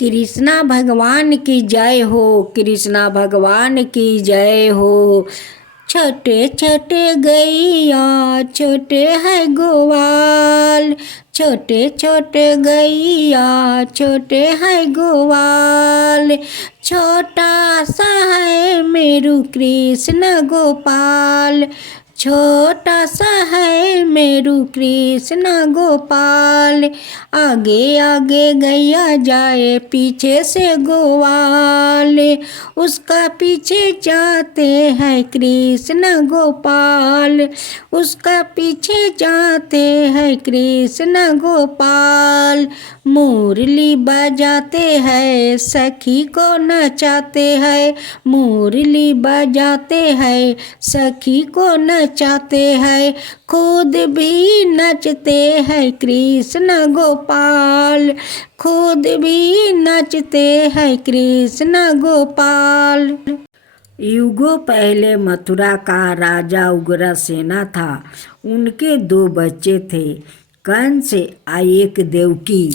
कृष्णा भगवान की जय हो, कृष्णा भगवान की जय हो। छोटे छोटे गैया छोटे है गोवाल, छोटे छोटे गैया छोटे है गोवाल। छोटा सा है मेरू कृष्ण गोपाल, छोटा सा है मेरू कृष्ण गोपाल। आगे आगे गैया जाए पीछे से गोवाल, उसका पीछे जाते हैं कृष्ण गोपाल, उसका पीछे जाते हैं कृष्ण गोपाल। मुरली बजाते हैं सखी को नचाते हैं, मुरली बजाते हैं सखी को नचाते हैं। खुद भी नचते हैं कृष्ण गोपाल, खुद भी नचते हैं कृष्ण गोपाल। युगों पहले मथुरा का राजा उग्रसेना था। उनके 2 बच्चे थे, कंस और एक देवकी।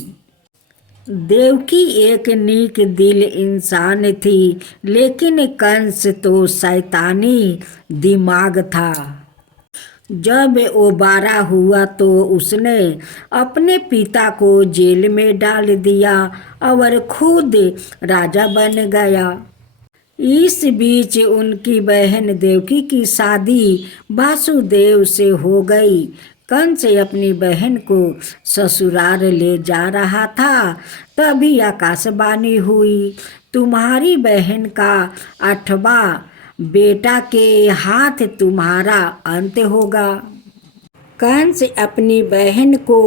देवकी एक नेक दिल इंसान थी, लेकिन कंस तो शैतानी दिमाग था। जब वो 12 हुआ तो उसने अपने पिता को जेल में डाल दिया और खुद राजा बन गया। इस बीच उनकी बहन देवकी की शादी वासुदेव से हो गई। कंस अपनी बहन को ससुराल ले जा रहा था, तभी आकाशवाणी हुई, तुम्हारी बहन का 8वां बेटा के हाथ तुम्हारा अंत होगा। कंस अपनी बहन को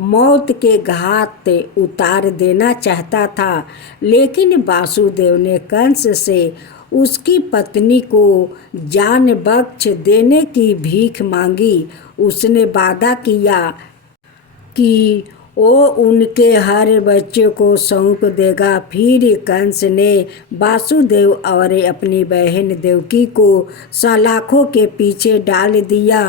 मौत के घाट उतार देना चाहता था, लेकिन वासुदेव ने कंस से उसकी पत्नी को जान बख्श देने की भीख मांगी। उसने वादा किया कि वो उनके हर बच्चे को सौंप देगा। फिर कंस ने वासुदेव और अपनी बहन देवकी को सलाखों के पीछे डाल दिया।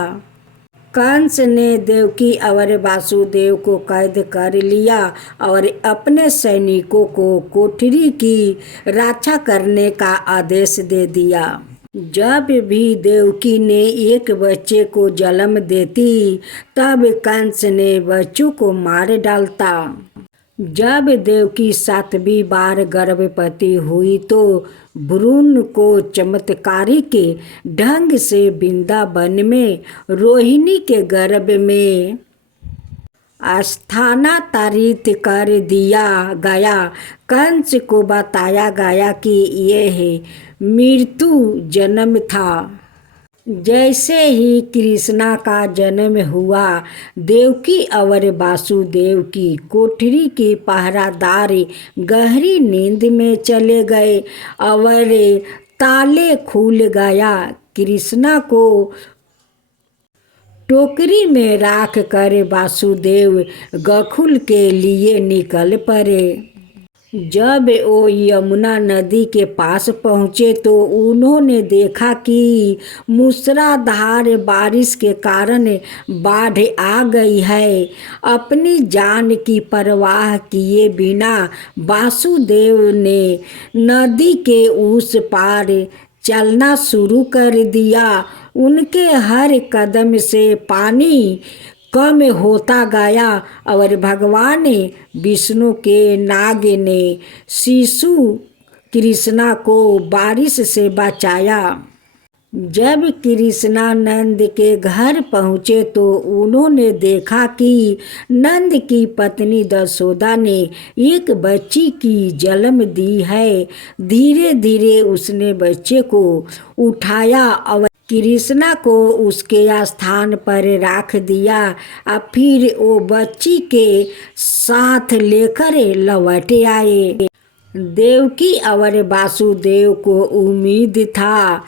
कंस ने देवकी और वासुदेव को कैद कर लिया और अपने सैनिकों को कोठरी की रक्षा करने का आदेश दे दिया। जब भी देवकी ने एक बच्चे को जन्म देती, तब कंस ने बच्चों को मार डालता। जब देवकी 7वीं बार गर्भवती हुई तो भ्रूण को चमत्कारी के ढंग से वृंदावन में रोहिणी के गर्भ में स्थानांतरित कर दिया गया। कंस को बताया गया कि यह मृत्यु जन्म था। जैसे ही कृष्णा का जन्म हुआ, देवकी और वासुदेव की कोठरी के पहरादार गहरी नींद में चले गए और ताले खुल गया। कृष्णा को टोकरी में रख कर वासुदेव गोकुल के लिए निकल पड़े। जब वो यमुना नदी के पास पहुँचे तो उन्होंने देखा कि मूसलाधार बारिश के कारण बाढ़ आ गई है। अपनी जान की परवाह किए बिना वासुदेव ने नदी के उस पार चलना शुरू कर दिया। उनके हर कदम से पानी कम होता गया और भगवान विष्णु के नाग ने शिशु कृष्णा को बारिश से बचाया। जब कृष्णा नंद के घर पहुँचे तो उन्होंने देखा कि नंद की पत्नी दशोदा ने एक बच्ची की जन्म दी है। धीरे धीरे उसने बच्चे को उठाया और कृष्णा को उसके स्थान पर रख दिया और फिर वो बच्ची के साथ लेकर लौट आए। देवकी और वासुदेव को उम्मीद था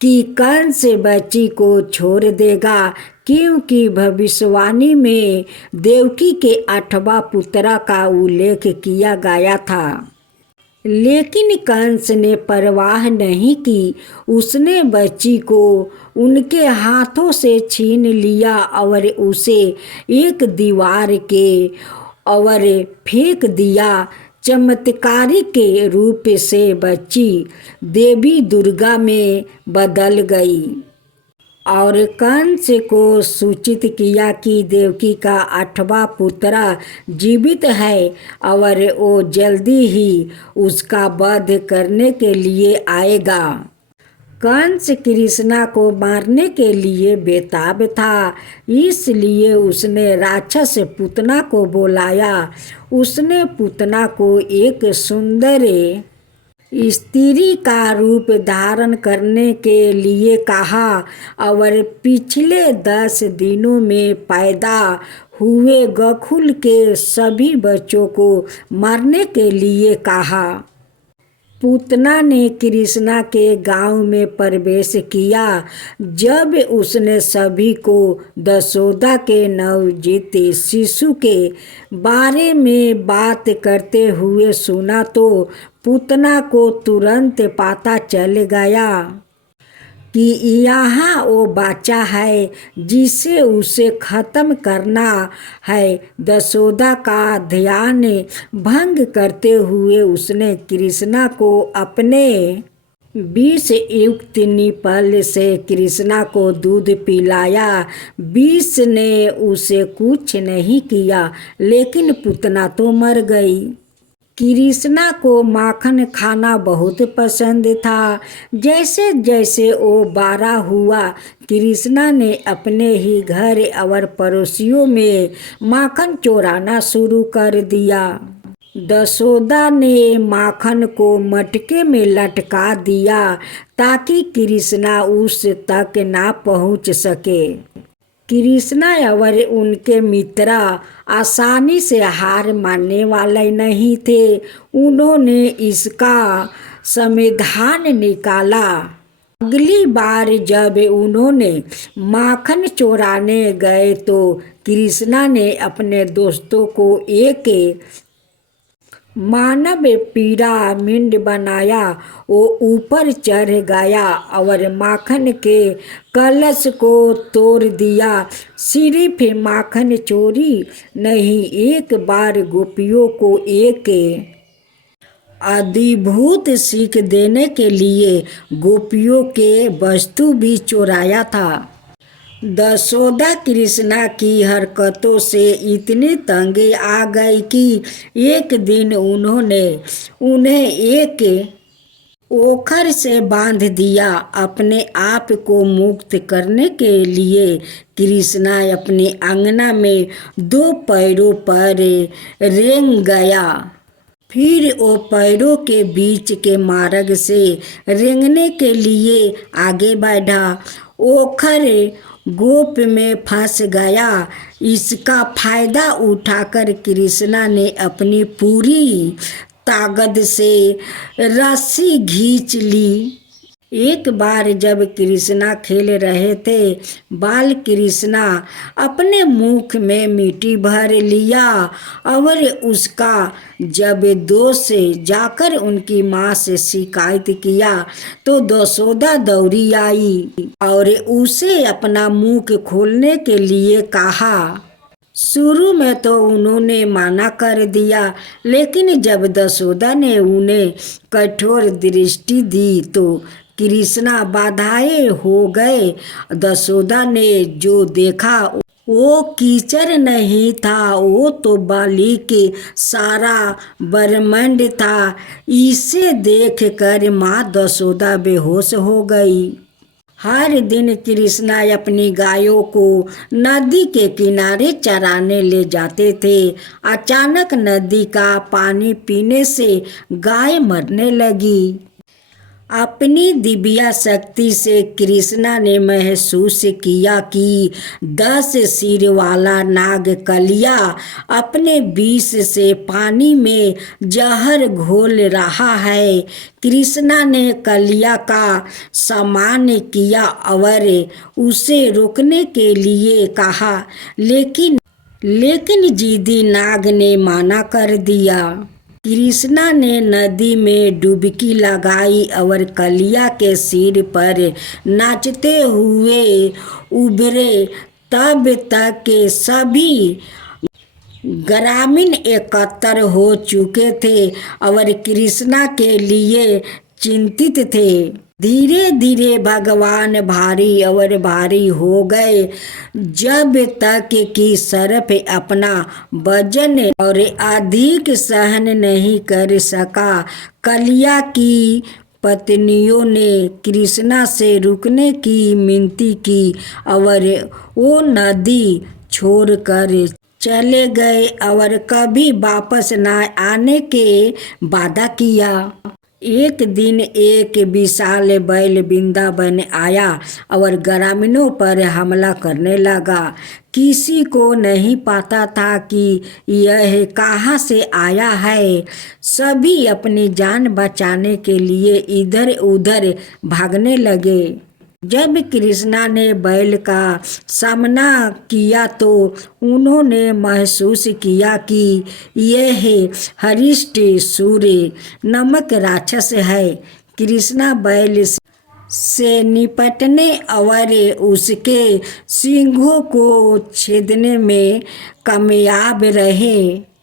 कि कंस बच्ची को छोड़ देगा, क्योंकि भविष्यवाणी में देवकी के 8वां पुत्र का उल्लेख किया गया था। लेकिन कंस ने परवाह नहीं की। उसने बच्ची को उनके हाथों से छीन लिया और उसे एक दीवार के और फेंक दिया। चमत्कारी के रूप से बच्ची देवी दुर्गा में बदल गई और कंस को सूचित किया कि देवकी का 8वां पुत्र जीवित है और वो जल्दी ही उसका वध करने के लिए आएगा। कंस कृष्णा को मारने के लिए बेताब था, इसलिए उसने राक्षस पूतना को बुलाया। उसने पूतना को एक सुंदर स्त्री का रूप धारण करने के लिए कहा और पिछले 10 दिनों में पैदा हुए गोकुल के सभी बच्चों को मारने के लिए कहा। पूतना ने कृष्णा के गांव में प्रवेश किया। जब उसने सभी को दशोदा के नवजात शिशु के बारे में बात करते हुए सुना तो पूतना को तुरंत पता चल गया कि यहाँ वो बच्चा है जिसे उसे खत्म करना है। दशोदा का ध्यान भंग करते हुए उसने कृष्णा को अपने विष युक्त निपल से कृष्णा को दूध पिलाया। विष ने उसे कुछ नहीं किया, लेकिन पूतना तो मर गई। कृष्णा को माखन खाना बहुत पसंद था। जैसे जैसे वो बड़ा हुआ, कृष्णा ने अपने ही घर और पड़ोसियों में माखन चोराना शुरू कर दिया। दशोदा ने माखन को मटके में लटका दिया ताकि कृष्णा उस तक ना पहुंच सके। कृष्णा और उनके मित्र आसानी से हार मानने वाले नहीं थे। उन्होंने इसका समाधान निकाला। अगली बार जब उन्होंने माखन चोराने गए तो कृष्णा ने अपने दोस्तों को एक मानव पिरामिड बनाया। वो ऊपर चढ़ गया और माखन के कलश को तोड़ दिया। सिर्फ माखन चोरी नहीं, एक बार गोपियों को एक अद्भुत सीख देने के लिए गोपियों के वस्तु भी चुराया था। दशोदा कृष्णा की हरकतों से इतनी तंग आ गई कि एक दिन उन्होंने उन्हें एक ओखर से बांध दिया। अपने आप को मुक्त करने के लिए कृष्णा अपने अंगना में 2 पैरों पर रेंग गया। फिर वो पैरों के बीच के मार्ग से रेंगने के लिए आगे बढ़ा। ओखर गोप में फंस गया। इसका फायदा उठाकर कृष्णा ने अपनी पूरी ताकत से रस्सी खींच ली। एक बार जब कृष्णा खेल रहे थे, बाल कृष्णा अपने मुख में मिट्टी भर लिया और उसका जब दोस्त जाकर उनकी माँ से शिकायत किया तो दशोदा दौड़ी आई और उसे अपना मुख खोलने के लिए कहा। शुरू में तो उन्होंने मना कर दिया, लेकिन जब दशोदा ने उन्हें कठोर दृष्टि दी तो कृष्णा बाधाए हो गए। दशोदा ने जो देखा वो कीचड़ नहीं था, वो तो बाली के सारा ब्रह्मांड था। इसे देखकर माँ दशोदा बेहोश हो गई। हर दिन कृष्णा अपनी गायों को नदी के किनारे चराने ले जाते थे। अचानक नदी का पानी पीने से गाय मरने लगी। अपनी दिव्य शक्ति से कृष्णा ने महसूस किया कि 10 सिर वाला नाग कलिया अपने विष से पानी में जहर घोल रहा है। कृष्णा ने कलिया का सम्मान किया और उसे रोकने के लिए कहा, लेकिन जिद्दी नाग ने मना कर दिया। कृष्णा ने नदी में डुबकी लगाई और कलिया के सिर पर नाचते हुए उभरे। तब तक के सभी ग्रामीण एकत्र हो चुके थे और कृष्णा के लिए चिंतित थे। धीरे धीरे भगवान भारी और भारी हो गए, जब तक कि सर्प अपना वजन और अधिक सहन नहीं कर सका। कलिया की पत्नियों ने कृष्णा से रुकने की मिनती की और वो नदी छोड़कर चले गए और कभी वापस न आने के वादा किया। एक दिन एक विशाल बैल वृंदावन आया और ग्रामीणों पर हमला करने लगा। किसी को नहीं पता था कि यह कहाँ से आया है। सभी अपनी जान बचाने के लिए इधर उधर भागने लगे। जब कृष्णा ने बैल का सामना किया तो उन्होंने महसूस किया कि यह हरिष्ट सूर्य नमक राक्षस है। कृष्णा बैल से निपटने और उसके सींगों को छेदने में कामयाब रहे।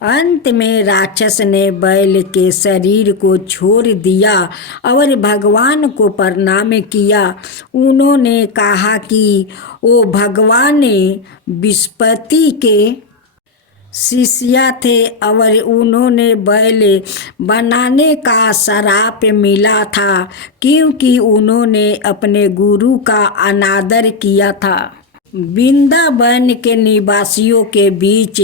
अंत में राक्षस ने बैल के शरीर को छोड़ दिया और भगवान को प्रणाम किया। उन्होंने कहा कि वो भगवान विष्णुपति के शिष्य थे और उन्होंने बैल बनाने का श्राप मिला था क्योंकि उन्होंने अपने गुरु का अनादर किया था। वृंदावन के निवासियों के बीच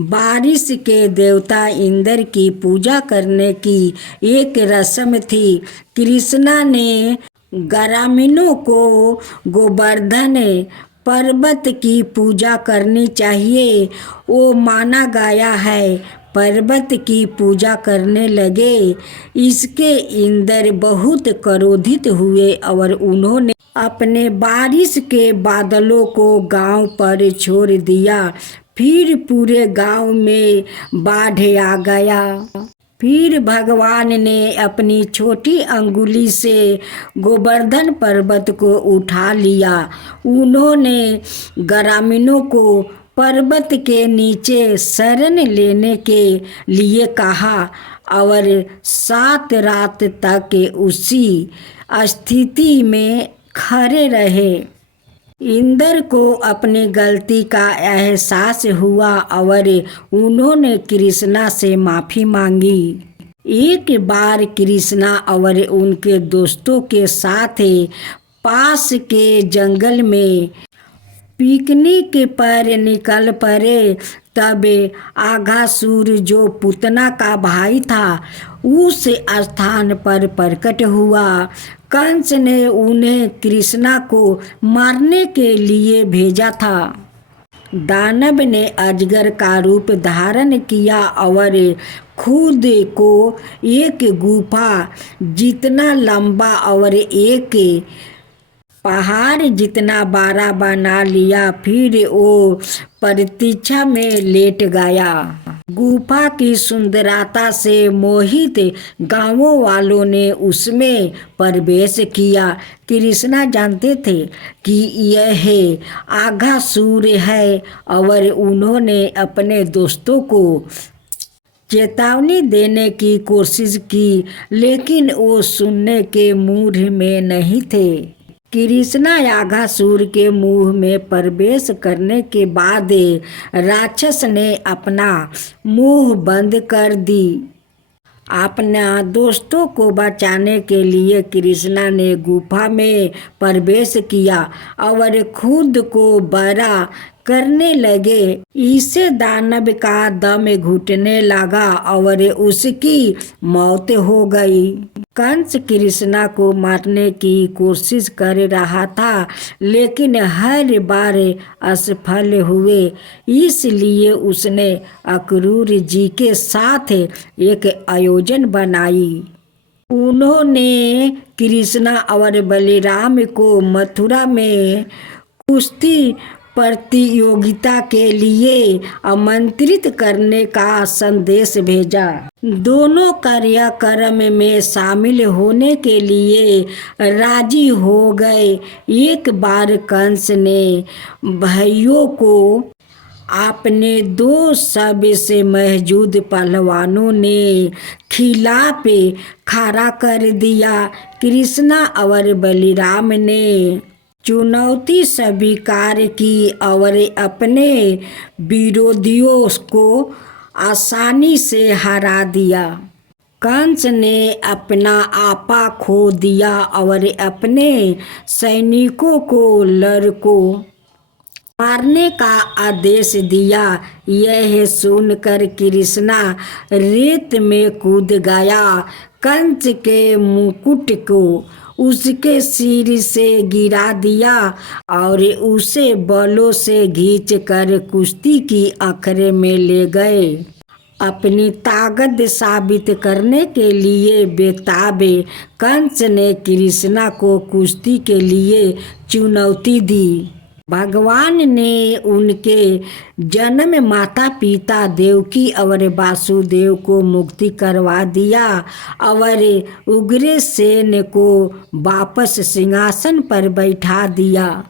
बारिश के देवता इंद्र की पूजा करने की एक रस्म थी। कृष्णा ने ग्रामीणों को गोवर्धन पर्वत की पूजा करनी चाहिए, वो माना गया है। पर्वत की पूजा करने लगे। इसके इंद्र बहुत क्रोधित हुए और उन्होंने अपने बारिश के बादलों को गांव पर छोड़ दिया। फिर पूरे गांव में बाढ़ आ गया। फिर भगवान ने अपनी छोटी अंगुली से गोवर्धन पर्वत को उठा लिया। उन्होंने ग्रामीणों को पर्वत के नीचे शरण लेने के लिए कहा और 7 रात तक उसी स्थिति में खड़े रहे। इंद्र को अपनी गलती का एहसास हुआ और उन्होंने कृष्णा से माफ़ी मांगी। एक बार कृष्णा और उनके दोस्तों के साथ पास के जंगल में पिकनिक पर निकल पड़े। तब आघासुर जो पूतना का भाई था उस स्थान पर प्रकट हुआ। कंस ने उन्हें कृष्णा को मारने के लिए भेजा था। दानव ने अजगर का रूप धारण किया और खुद को एक गुफा जितना लंबा और एक पहाड़ जितना बड़ा बना लिया। फिर वो प्रतीक्षा में लेट गया। गुफा की सुंदरता से मोहित गांवों वालों ने उसमें प्रवेश किया। कृष्णा जानते थे कि यह आघासुर है और उन्होंने अपने दोस्तों को चेतावनी देने की कोशिश की, लेकिन वो सुनने के मूड में नहीं थे। कृष्णा आघासुर के मुंह में प्रवेश करने के बाद राक्षस ने अपना मुंह बंद कर दी। अपना दोस्तों को बचाने के लिए कृष्णा ने गुफा में प्रवेश किया और खुद को बड़ा करने लगे। इससे दानव का दम घुटने लगा और उसकी मौत हो गई। कंस कृष्णा को मारने की कोशिश कर रहा था, लेकिन हर बार असफल हुए। इसलिए उसने अक्रूर जी के साथ एक आयोजन बनाई। उन्होंने कृष्णा और बलराम को मथुरा में कुश्ती प्रतियोगिता के लिए आमंत्रित करने का संदेश भेजा। दोनों कार्यक्रम में शामिल होने के लिए राजी हो गए। एक बार कंस ने भाइयों को आपने दो सबसे मौजूद पहलवानों ने खिला पे खड़ा कर दिया। कृष्णा और बलराम ने चुनौती स्वीकार की और अपने विरोधियों को आसानी से हरा दिया। कंस ने अपना आपा खो दिया और अपने सैनिकों को लड़कों मारने का आदेश दिया। यह सुनकर कृष्णा रेत में कूद गया। कंस के मुकुट को उसके सिर से गिरा दिया और उसे बलों से खींचकर कुश्ती की अखाड़े में ले गए। अपनी ताकत साबित करने के लिए बेताबे कंस ने कृष्णा को कुश्ती के लिए चुनौती दी। भगवान ने उनके जन्म माता पिता देवकी और वासुदेव को मुक्ति करवा दिया और उग्रसेन को वापस सिंहासन पर बैठा दिया।